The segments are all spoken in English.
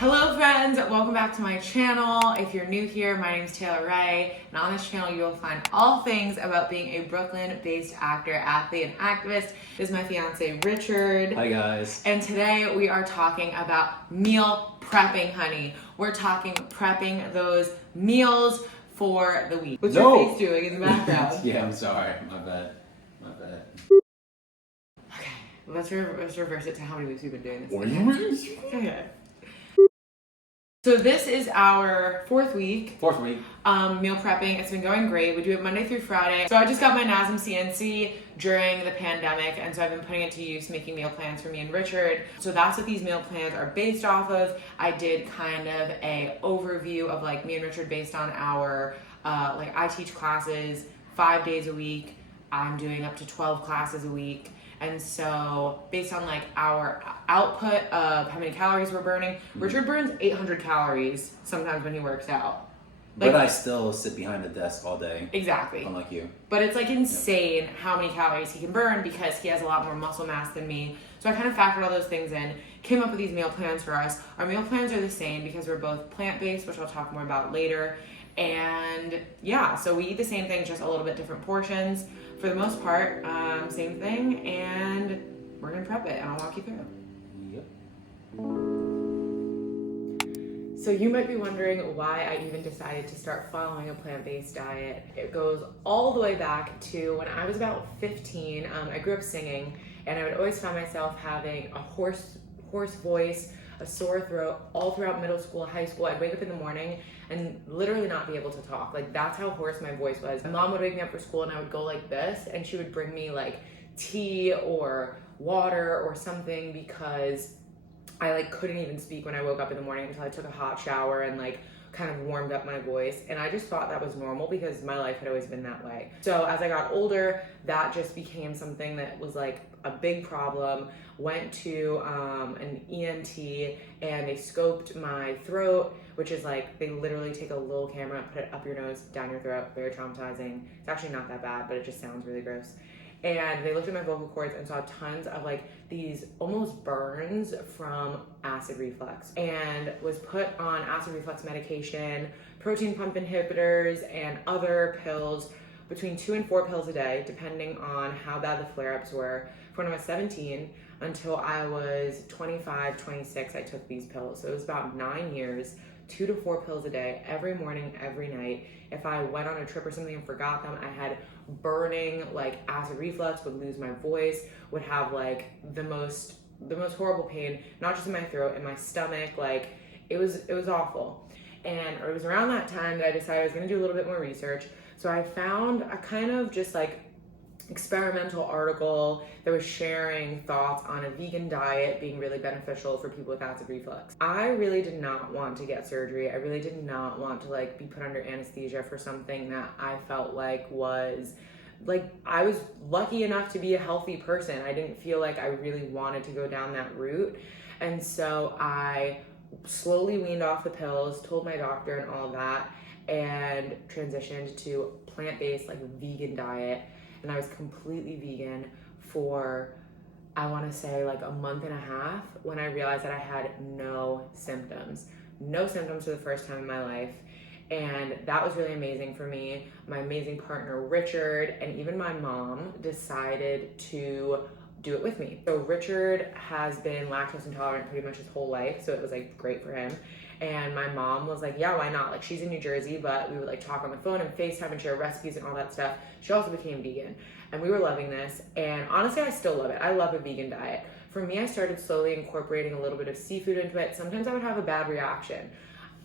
Hello friends, welcome back to my channel. If you're new here, my name is Taylor Ray, and on this channel you will find all things about being a Brooklyn-based actor, athlete, and activist. This is my fiance, Richard. Hi guys. And today we are talking about meal prepping, honey. We're talking prepping those meals for the week. What's your face doing in the background? Yeah, I'm sorry. My bad. Okay, let's reverse it to how many weeks we've been doing this. Okay. So this is our fourth week. Meal prepping. It's been going great. We do it Monday through Friday. So I just got my NASM CNC during the pandemic, and so I've been putting it to use making meal plans for me and Richard. So that's what these meal plans are based off of. I did kind of a overview of like me and Richard based on our I teach classes 5 days a week. I'm doing up to 12 classes a week. And so based on like our output of how many calories we're burning, Richard burns 800 calories sometimes when he works out. But I still sit behind the desk all day. Exactly. Unlike you. But it's like insane how many calories he can burn because he has a lot more muscle mass than me. So I kind of factored all those things in, came up with these meal plans for us. Our meal plans are the same because we're both plant-based, which I'll talk more about later. And yeah, so we eat the same thing, just a little bit different portions. For the most part, same thing, and we're gonna prep it, and I'll walk you through. Yep. So you might be wondering why I even decided to start following a plant-based diet. It goes all the way back to when I was about 15. I grew up singing, and I would always find myself having a hoarse voice, a sore throat all throughout middle school, high school. I'd wake up in the morning and literally not be able to talk. Like that's how hoarse my voice was. My mom would wake me up for school and I would go like this, and she would bring me like tea or water or something because I like couldn't even speak when I woke up in the morning until I took a hot shower and like kind of warmed up my voice. And I just thought that was normal because my life had always been that way. So as I got older, that just became something that was like a big problem. Went to an ENT and they scoped my throat, which is like they literally take a little camera, put it up your nose, down your throat, very traumatizing. It's actually not that bad, but it just sounds really gross. And they looked at my vocal cords and saw tons of like these almost burns from acid reflux, and was put on acid reflux medication, protein pump inhibitors, and other pills, between 2 and 4 pills a day, depending on how bad the flare-ups were. From when I was 17 until I was 25, 26, I took these pills. So it was about 9 years, 2 to 4 pills a day, every morning, every night. If I went on a trip or something and forgot them, I had burning like acid reflux, would lose my voice, would have like the most horrible pain, not just in my throat, in my stomach. Like it was awful. And it was around that time that I decided I was gonna do a little bit more research. So I found a kind of just like experimental article that was sharing thoughts on a vegan diet being really beneficial for people with acid reflux. I really did not want to get surgery. I really did not want to like be put under anesthesia for something that I felt like was like, I was lucky enough to be a healthy person. I didn't feel like I really wanted to go down that route. And so I slowly weaned off the pills, told my doctor and all of that, and transitioned to plant-based like vegan diet. And I was completely vegan for, I want to say like a month and a half, when I realized that I had no symptoms for the first time in my life. And that was really amazing for me. My amazing partner, Richard, and even my mom decided to do it with me. So Richard has been lactose intolerant pretty much his whole life, so it was like great for him. And my mom was like, yeah, why not? Like, she's in New Jersey, but we would like talk on the phone and FaceTime and share recipes and all that stuff. She also became vegan, and we were loving this. And honestly, I still love it. I love a vegan diet. For me, I started slowly incorporating a little bit of seafood into it. Sometimes I would have a bad reaction.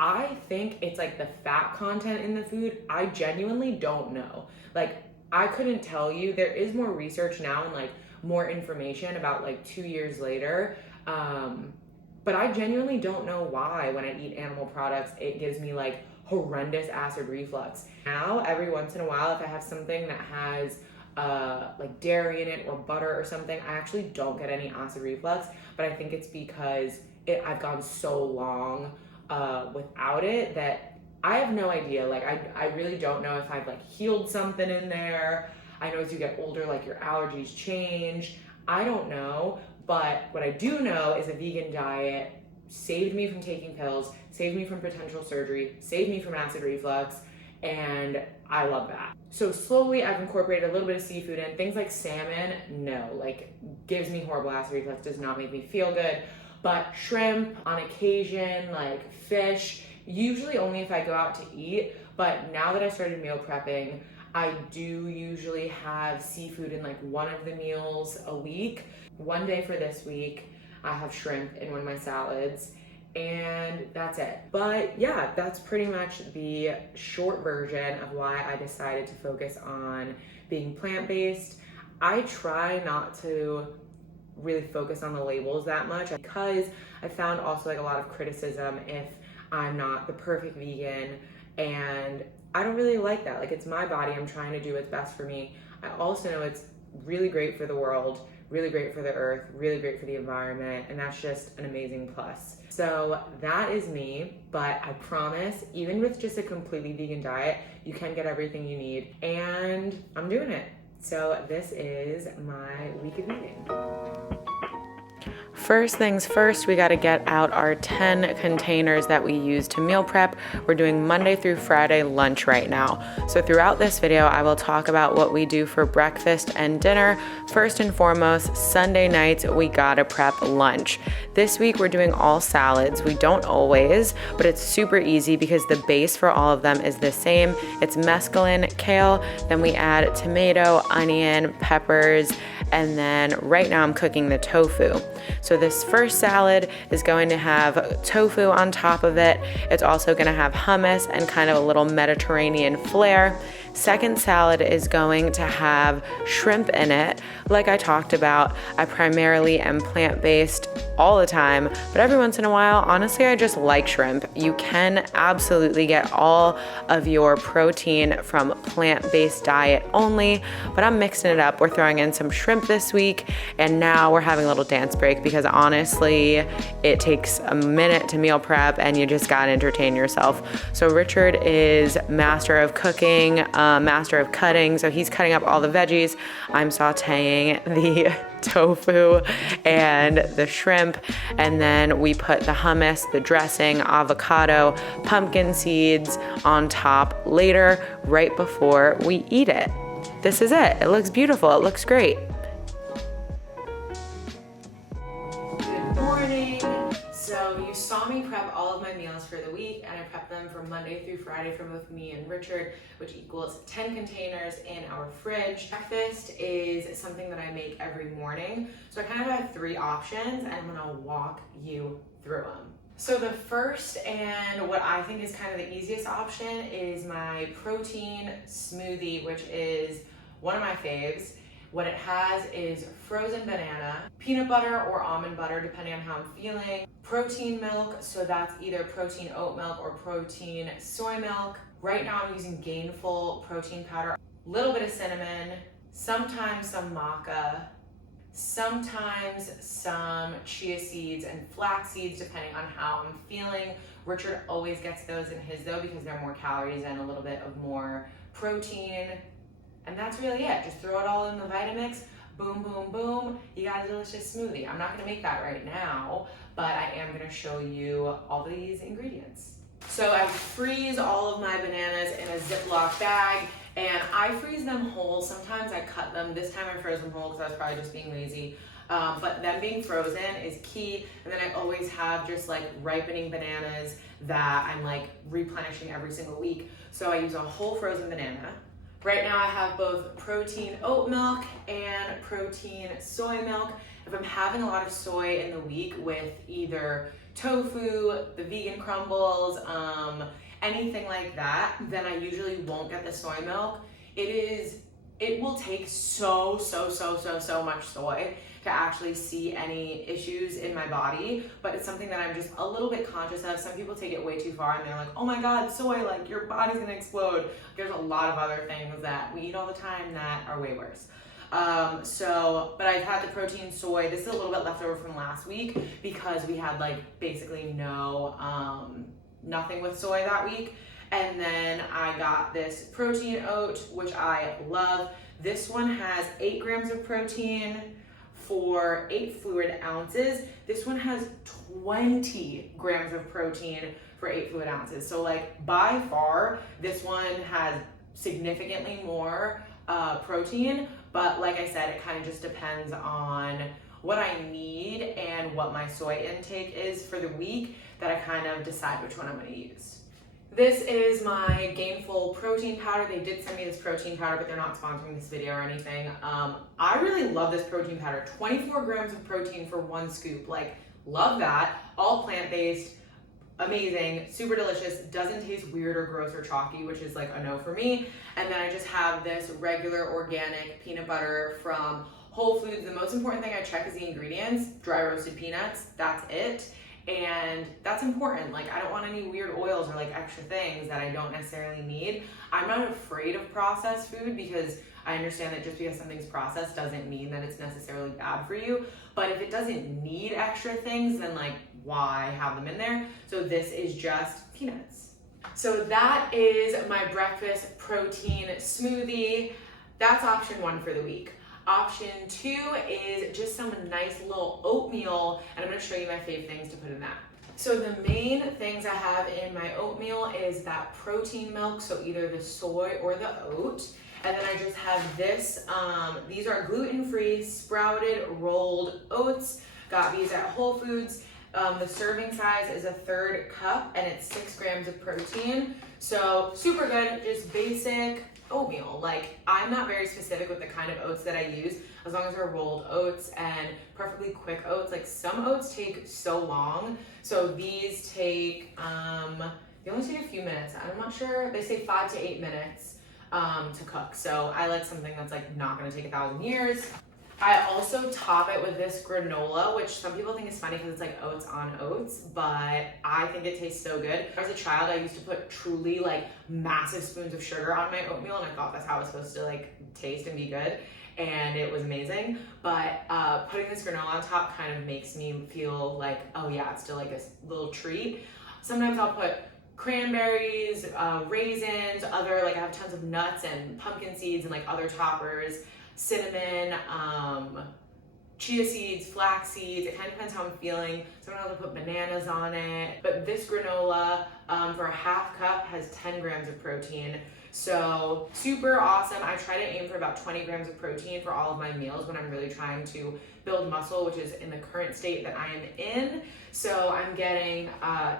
I think it's like the fat content in the food. I genuinely don't know. Like, I couldn't tell you. There is more research now and like more information about like 2 years later. But I genuinely don't know why when I eat animal products, it gives me like horrendous acid reflux. Now, every once in a while, if I have something that has like dairy in it or butter or something, I actually don't get any acid reflux, but I think it's because I've gone so long without it that I have no idea. Like, I really don't know if I've like healed something in there. I know as you get older, like your allergies change. I don't know, but what I do know is a vegan diet saved me from taking pills, saved me from potential surgery, saved me from acid reflux, and I love that. So slowly I've incorporated a little bit of seafood in. Things like salmon, no, like gives me horrible acid reflux, does not make me feel good. But shrimp on occasion, like fish, usually only if I go out to eat. But now that I started meal prepping, I do usually have seafood in like one of the meals a week. One day for this week, I have shrimp in one of my salads, and that's it. But yeah, that's pretty much the short version of why I decided to focus on being plant-based. I try not to really focus on the labels that much because I found also like a lot of criticism if I'm not the perfect vegan, and I don't really like that. Like, it's my body, I'm trying to do what's best for me. I also know it's really great for the world, really great for the earth, really great for the environment, and that's just an amazing plus. So that is me, but I promise, even with just a completely vegan diet, you can get everything you need, and I'm doing it. So this is my week of eating. First things first, we gotta get out our 10 containers that we use to meal prep. We're doing Monday through Friday lunch right now. So throughout this video, I will talk about what we do for breakfast and dinner. First and foremost, Sunday nights, we gotta prep lunch. This week, we're doing all salads. We don't always, but it's super easy because the base for all of them is the same. It's mesclun, kale, then we add tomato, onion, peppers, and then right now I'm cooking the tofu. So this first salad is going to have tofu on top of it. It's also going to have hummus and kind of a little Mediterranean flair. Second salad is going to have shrimp in it. Like I talked about, I primarily am plant-based all the time, but every once in a while, honestly, I just like shrimp. You can absolutely get all of your protein from plant-based diet only, but I'm mixing it up. We're throwing in some shrimp this week, and now we're having a little dance break because honestly, it takes a minute to meal prep and you just gotta entertain yourself. So Richard is master of cooking, master of cutting, so he's cutting up all the veggies. I'm sauteing the tofu and the shrimp, and then we put the hummus, the dressing, avocado, pumpkin seeds on top later, right before we eat it. This is it. It looks beautiful. It looks great. Good morning. So you saw me prep all of my meals for the week, and I prepped them from Monday through Friday for both me and Richard, which equals 10 containers in our fridge. Breakfast is something that I make every morning. So I kind of have 3 options, and I'm gonna walk you through them. So the first, and what I think is kind of the easiest option, is my protein smoothie, which is one of my faves. What it has is frozen banana, peanut butter or almond butter, depending on how I'm feeling, protein milk, so that's either protein oat milk or protein soy milk. Right now I'm using Gainful protein powder, a little bit of cinnamon, sometimes some maca, sometimes some chia seeds and flax seeds, depending on how I'm feeling. Richard always gets those in his though because they're more calories and a little bit of more protein. And that's really it. Just throw it all in the Vitamix, boom, boom, boom. You got a delicious smoothie. I'm not gonna make that right now, but I am gonna show you all these ingredients. So I freeze all of my bananas in a Ziploc bag, and I freeze them whole. Sometimes I cut them. This time I froze them whole because I was probably just being lazy. But them being frozen is key. And then I always have just like ripening bananas that I'm like replenishing every single week. So I use a whole frozen banana. Right now I have both protein oat milk and protein soy milk. If I'm having a lot of soy in the week with either tofu, the vegan crumbles, anything like that, then I usually won't get the soy milk. It will take so much soy to actually see any issues in my body, but it's something that I'm just a little bit conscious of. Some people take it way too far and they're like, oh my God, soy, like your body's gonna explode. There's a lot of other things that we eat all the time that are way worse. But I've had the protein soy. This is a little bit left over from last week because we had like basically nothing with soy that week. And then I got this protein oat, which I love. This one has 8 grams of protein, for 8 fluid ounces. This one has 20 grams of protein for 8 fluid ounces. So like by far, this one has significantly more protein, but like I said, it kind of just depends on what I need and what my soy intake is for the week that I kind of decide which one I'm going to use. This is my Gainful protein powder. They did send me this protein powder, but they're not sponsoring this video or anything. I really love this protein powder. 24 grams of protein for 1 scoop. Like, love that. All plant-based, amazing, super delicious, doesn't taste weird or gross or chalky, which is like a no for me. And then I just have this regular organic peanut butter from Whole Foods. The most important thing I check is the ingredients. Dry roasted peanuts, that's it. And that's important. Like, I don't want any weird oils or like extra things that I don't necessarily need. I'm not afraid of processed food because I understand that just because something's processed doesn't mean that it's necessarily bad for you. But if it doesn't need extra things, then like, why have them in there? So this is just peanuts. So that is my breakfast protein smoothie. That's option 1 for the week. Option 2 is just some nice little oatmeal, and I'm gonna show you my fave things to put in that. So the main things I have in my oatmeal is that protein milk, so either the soy or the oat. And then I just have this, these are gluten-free sprouted rolled oats. Got these at Whole Foods. The serving size is a 1/3 cup and it's 6 grams of protein. So super good, just basic oatmeal. Like, I'm not very specific with the kind of oats that I use, as long as they're rolled oats and perfectly quick oats. Like, some oats take so long. So these take, they only take a few minutes. I'm not sure, they say 5 to 8 minutes to cook. So I like something that's like not gonna take 1,000 years. I also top it with this granola, which some people think is funny because it's like oats on oats, but I think it tastes so good. As a child, I used to put truly like massive spoons of sugar on my oatmeal, and I thought that's how it was supposed to like taste and be good, and it was amazing. But putting this granola on top kind of makes me feel like, oh yeah, it's still like a little treat. Sometimes I'll put cranberries, raisins, other, like I have tons of nuts and pumpkin seeds and like other toppers, cinnamon, chia seeds, flax seeds. It kind of depends how I'm feeling. Sometimes I'll put bananas on it. But this granola for a 1/2 cup has 10 grams of protein. So super awesome. I try to aim for about 20 grams of protein for all of my meals when I'm really trying to build muscle, which is in the current state that I am in. So I'm getting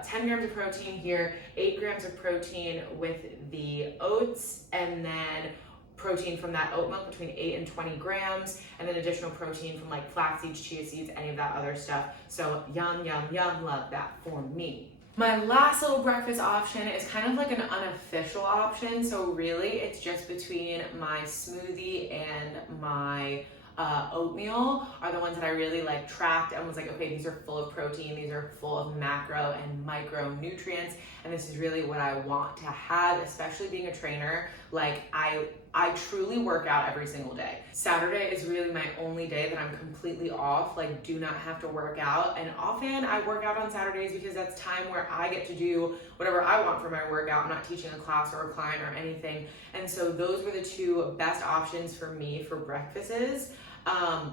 10 grams of protein here, 8 grams of protein with the oats, and then protein from that oat milk between 8 and 20 grams, and then additional protein from like flax seeds, chia seeds, any of that other stuff. So yum, yum, yum, love that for me. My last little breakfast option is kind of like an unofficial option. So really it's just between my smoothie and my oatmeal are the ones that I really like tracked and was like, okay, these are full of protein, these are full of macro and micronutrients, and this is really what I want to have, especially being a trainer. Like I truly work out every single day. Saturday is really my only day that I'm completely off, like do not have to work out. And often I work out on Saturdays because that's time where I get to do whatever I want for my workout. I'm not teaching a class or a client or anything. And so those were the 2 best options for me for breakfasts.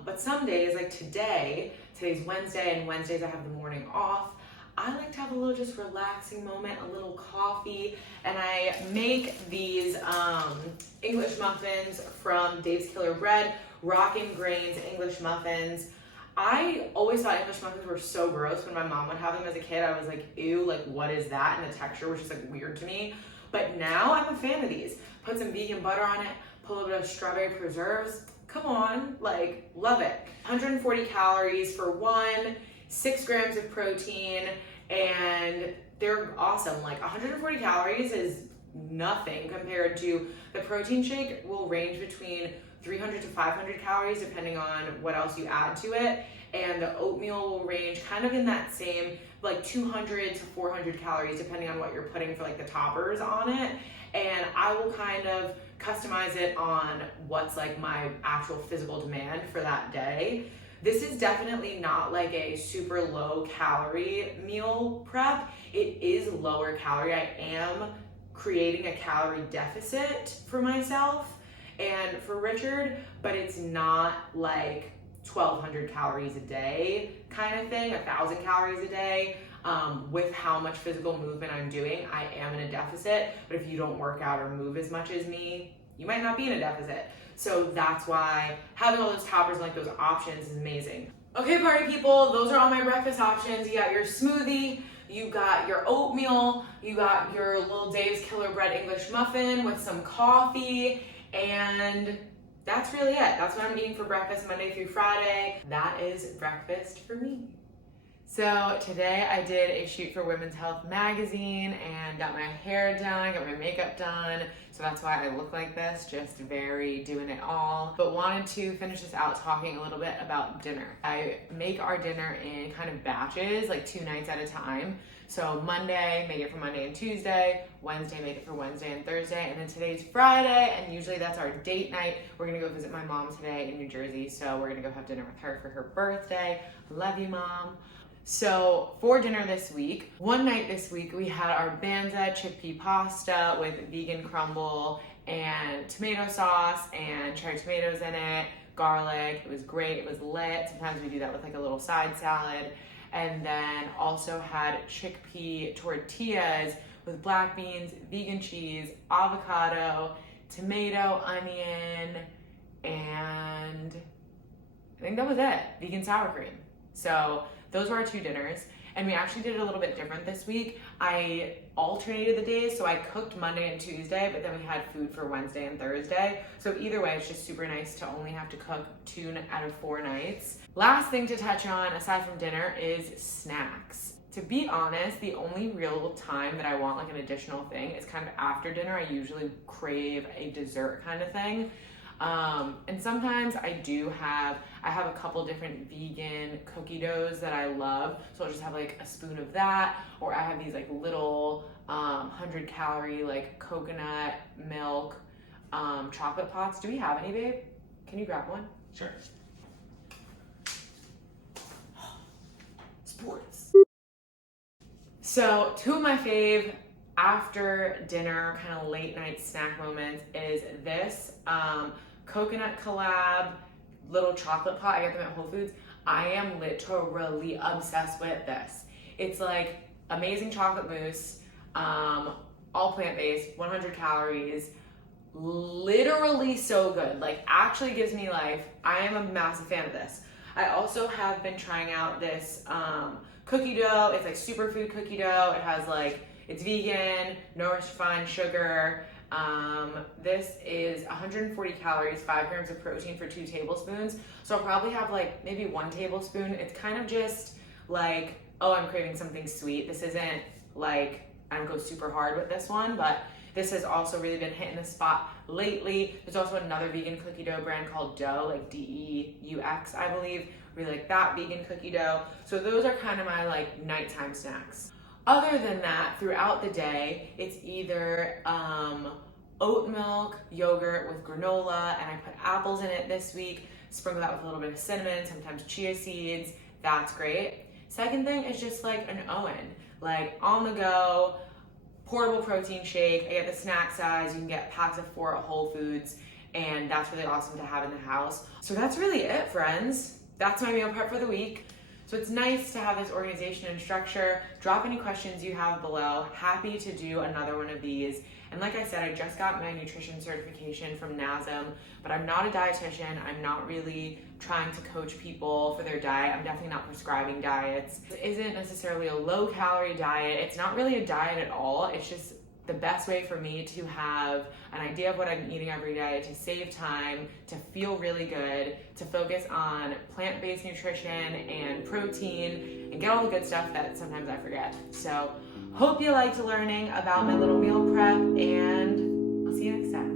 But some days, like today's Wednesday, and Wednesdays I have the morning off, I like to have a little just relaxing moment, a little coffee, and I make these English muffins from Dave's Killer Bread, Rockin' Grains English muffins. I always thought English muffins were so gross. When my mom would have them as a kid, I was like, ew, like what is that? And the texture was just like weird to me. But now I'm a fan of these. Put some vegan butter on it, put a little bit of strawberry preserves. Come on, like, love it. 140 calories for one, 6 grams of protein, and they're awesome. Like 140 calories is nothing compared to the protein shake will range between 300 to 500 calories depending on what else you add to it. And the oatmeal will range kind of in that same, like 200 to 400 calories depending on what you're putting for like the toppers on it. And I will kind of customize it on what's like my actual physical demand for that day. This is definitely not like a super low calorie meal prep. It is lower calorie. I am creating a calorie deficit for myself and for Richard, but it's not like 1,200 calories a day kind of thing, 1,000 calories a day. With how much physical movement I'm doing, I am in a deficit, but if you don't work out or move as much as me, you might not be in a deficit. So that's why having all those toppers and like those options is amazing. Okay, party people, those are all my breakfast options. You got your smoothie, you got your oatmeal, you got your little Dave's Killer Bread English muffin with some coffee, and that's really it. That's what I'm eating for breakfast Monday through Friday. That is breakfast for me. So today I did a shoot for Women's Health magazine and got my hair done, got my makeup done. So that's why I look like this, just very doing it all. But wanted to finish this out talking a little bit about dinner. I make our dinner in kind of batches, like 2 nights at a time. So Monday, make it for Monday and Tuesday. Wednesday, make it for Wednesday and Thursday. And then today's Friday, and usually that's our date night. We're gonna go visit my mom today in New Jersey. So we're gonna go have dinner with her for her birthday. Love you, Mom. So for dinner this week, one night this week, we had our banza chickpea pasta with vegan crumble and tomato sauce and cherry tomatoes in it, garlic. It was great, it was lit. Sometimes we do that with like a little side salad. And then also had chickpea tortillas with black beans, vegan cheese, avocado, tomato, onion, and I think that was it, vegan sour cream. So those were our 2 dinners, and we actually did it a little bit different this week. I alternated the days, so I cooked Monday and Tuesday, but then we had food for Wednesday and Thursday. So either way, it's just super nice to only have to cook 2 out of 4 nights. Last thing to touch on, aside from dinner, is snacks. To be honest, the only real time that I want like an additional thing is kind of after dinner. I usually crave a dessert kind of thing. And sometimes I have a couple different vegan cookie doughs that I love. So I'll just have like a spoon of that, or I have these like little 100 calorie like coconut milk chocolate pots. Do we have any, babe? Can you grab one? Sure. Sports. So 2 of my fave after dinner kind of late night snack moments is this coconut collab little chocolate pot. I get them at Whole Foods. I am literally obsessed with this. It's like amazing chocolate mousse, all plant-based, 100 calories, literally so good, like actually gives me life. I am a massive fan of this. I also have been trying out this cookie dough. It's like superfood cookie dough. It has like, it's vegan, no refined sugar. This is 140 calories, 5 grams of protein for 2 tablespoons. So I'll probably have like maybe 1 tablespoon. It's kind of just like, oh, I'm craving something sweet. This isn't like, I don't go super hard with this one, but this has also really been hitting the spot lately. There's also another vegan cookie dough brand called Dough, like D-E-U-X, I believe. Really like that vegan cookie dough. So those are kind of my like nighttime snacks. Other than that, throughout the day, it's either oat milk, yogurt with granola, and I put apples in it this week, sprinkle that with a little bit of cinnamon, sometimes chia seeds. That's great. Second thing is just like an Owen, like on the go, portable protein shake. I get the snack size. You can get packs of 4 at Whole Foods, and that's really awesome to have in the house. So that's really it, friends. That's my meal prep for the week. So it's nice to have this organization and structure. Drop any questions you have below. Happy to do another one of these. And like I said, I just got my nutrition certification from NASM, but I'm not a dietitian. I'm not really trying to coach people for their diet. I'm definitely not prescribing diets. This isn't necessarily a low-calorie diet. It's not really a diet at all. It's just the best way for me to have an idea of what I'm eating every day, to save time, to feel really good, to focus on plant-based nutrition and protein, and get all the good stuff that sometimes I forget. So hope you liked learning about my little meal prep, and I'll see you next time.